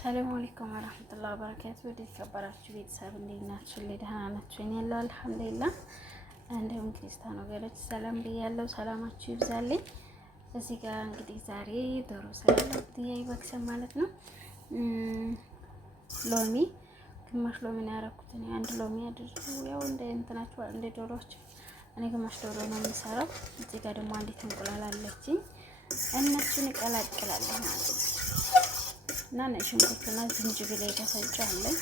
ሰላም አለይኩም ወራህመቱላሂ ወበረካቱ። የተከበራችሁ ቤተሰብ እንዴት ናችሁ? ደህና ናችሁ? እኔ ያለው አልሐምዱሊላህ። እንደውም ክርስቲያን ወገኖች ሰላም ብያለሁ። ሰላማችሁ ይብዛልኝ። እዚህ ጋር እንግዲህ ዛሬ ዶሮ ሰላም ይበክሰም ማለት ነው። ሎሚ ግማሽ ሎሚ ነው ያደረኩት እኔ አንድ ሎሚ አድርጉ። ያው እንደ እንትናችሁ እንደ ዶሮዎች እኔ ግማሽ ዶሮ ነው የምሰራው። እዚህ ጋር ደግሞ አንዲት እንቁላል አለችኝ። እነሱን እቀላቅላለሁ ማለት ነው። እና ነጭ ሽንኩርትና ዝንጅብል የተፈጨ አለኝ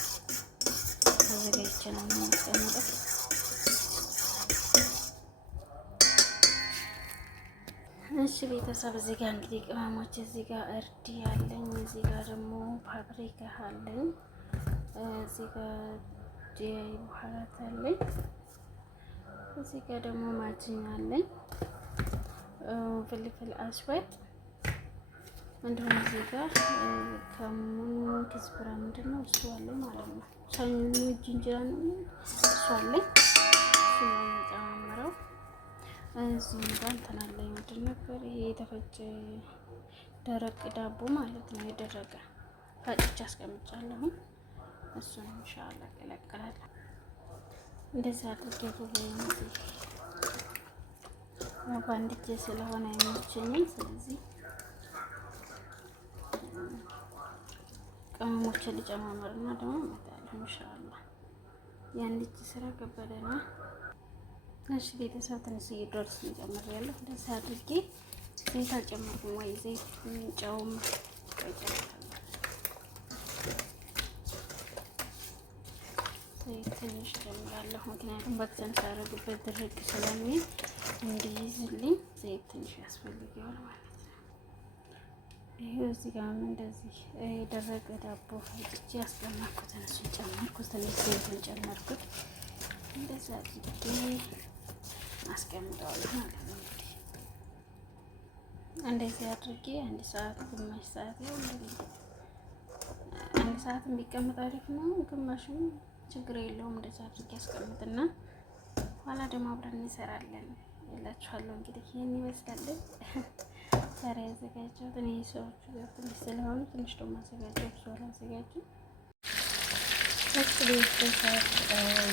አዘጋጅቼ ነው የማስቀምጠው። እሺ ቤተሰብ እዚህ ጋር እንግዲህ ቅመሞች እዚህ ጋር እርድ አለኝ፣ እዚህ ጋር ደግሞ ፓፕሪካ አለኝ፣ እዚህ ጋር ዲያይ በኋላት አለኝ፣ እዚህ ጋር ደግሞ ማጅን አለኝ፣ ፍልፍል አስወጥ እንደውም እዚህ ጋር ከሙን ክዝብራ ምንድነው እሱ አለኝ ማለት ነው። ሰኞ ጅንጅራ ነው እሱ አለኝ። ስለምጨምረው እዚህ ጋር እንትን አለኝ ምንድን ነበር ይሄ የተፈጨ ደረቅ ዳቦ ማለት ነው። የደረቀ ፈጭቼ አስቀምጫለሁ። እሱን ኢንሻአላህ ቀላቅላለሁ። እንደዛ አድርጌ በዚህ በአንድ እጄ ስለሆነ የሚችኝ ስለዚህ ቅመሞችን ልጨማመርና ደግሞ እመጣለሁ ኢንሻአላህ። ያን ልጅ ስራ ከበደና እሺ ቤተሰብ ትንሽዬ ዶርስ እንጨምራለሁ። እንደዛ አድርጌ ዘይት አልጨመርኩም ወይ ዘይት ጨውም እጨምራለሁ። ዘይት ትንሽ እጨምራለሁ ምክንያቱም በክሰን ሳረግበት ድርቅ ስለሚል እንዲይዝልኝ ዘይት ትንሽ ያስፈልገዋል ማለት ነው። ይሄ እዚህ ጋር እንደዚህ የደረቀ ዳቦ ፈጭቼ ያስቀመጥኩትን እሱን ጨመርኩት። ትንሽ ዘይቱን ጨመርኩት። እንደዛ አድርጌ አስቀምጠዋለሁ ማለት ነው። እንደዚህ አድርጌ አንድ ሰዓት ግማሽ ሰዓት ያው እንደዚህ አንድ ሰዓት ቢቀመጥ አሪፍ ነው። ግማሽም ችግር የለውም። እንደዛ አድርጌ አስቀምጥና ኋላ ደግሞ አብረን እንሰራለን እላችኋለሁ። እንግዲህ ይሄን ይመስላል ዛሬ ያዘጋጀሁት እኔ ሰዎቹ ጋር ትንሽ ስለሆኑ ትንሽ ደግሞ አዘጋጀሁ ብዙ አላዘጋጀሁም።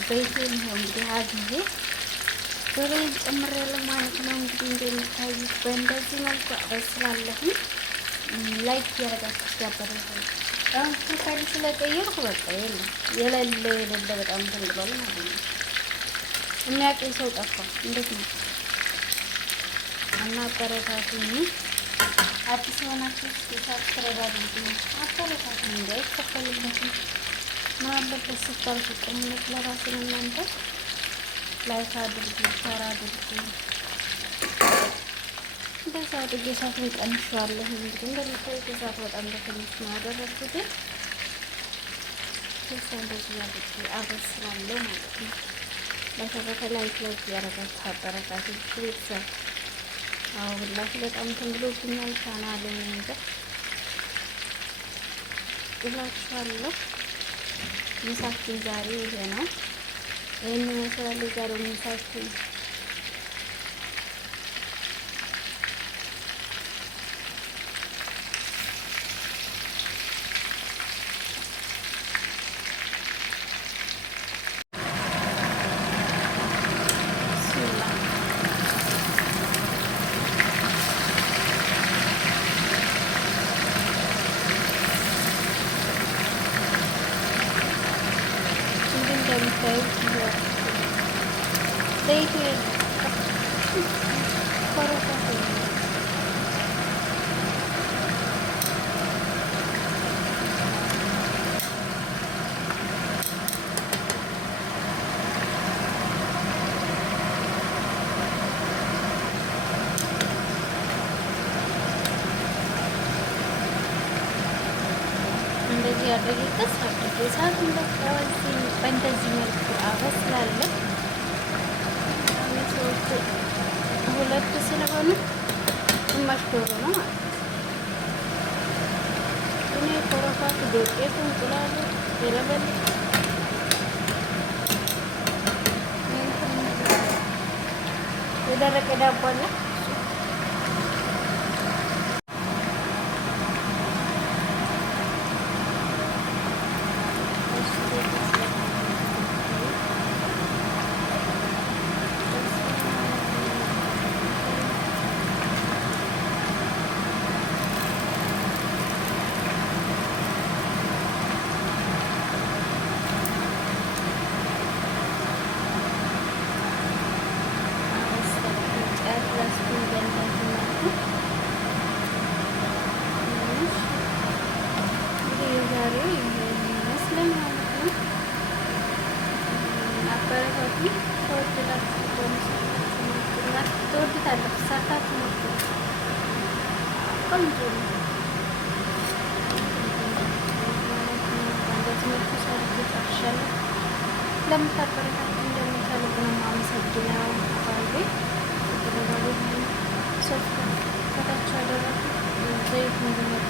ዘይቴን ይኸው እንግዲህ አግዬ ዶሮዬን ጨምሬያለሁ ማለት ነው። እንግዲህ እንደሚታዩት በእንደዚህ መልኩ አበስላለሁ። ላይክ ያደረጋችሁ ሲያበረታችሁ አሁን ስታይል ስለቀየርኩ በቃ የሌለ በጣም ተንግሏል ማለት ነው። የሚያውቀኝ ሰው ጠፋ። እንዴት ነው እና አበረታቱኝ። አዲስ የሆናችሁ ሰብስክራይብ አድርጉ። አበረታቱኝ። እንዳይከፈልበትም ምን አለበት ስታልፉ ቅንነት ለራስን እናንተ ላይክ አድርጉ፣ ሸር አድርጉ። እንደዛ አድርጌ እሳቱን ቀንሼዋለሁ። እንግዲህ እንደምታዩት እሳት በጣም በትንሽ ነው ያደረኩት። እንደዚህ አድርጌ አበስላለሁ ማለት ነው። በተረፈ ላይክ ያደረጋችሁ አበረታቱኝ ቤተሰብ። አዎ ወላሂ በጣም ተንግሎብኛል ቻናሌ እንጃ እላችኋለሁ። ምሳችን ዛሬ ይሄ ነው። ይሄን ይመስላል ዛሬው ምሳችን። እንደዚህ አድርጌ ቀስ አድርጌ እሳቱን በእንደዚህ መልኩ አበስላለሁ። ሰዎች ሁለት ስለሆኑ ግማሽ ዶሮ ነው ማለት ነው። እኔ ኮረፋት ዶቄቱ እንቁላሉ የለበል የደረቀ ዳቦ አለ ስለምታበረታቱኝ ደግሞ ከልብ ነው የማመሰግነው። አባቤ ተደረጋሉ ሶፍት ከታች ያደረጉ ዘይት እንዲመጡ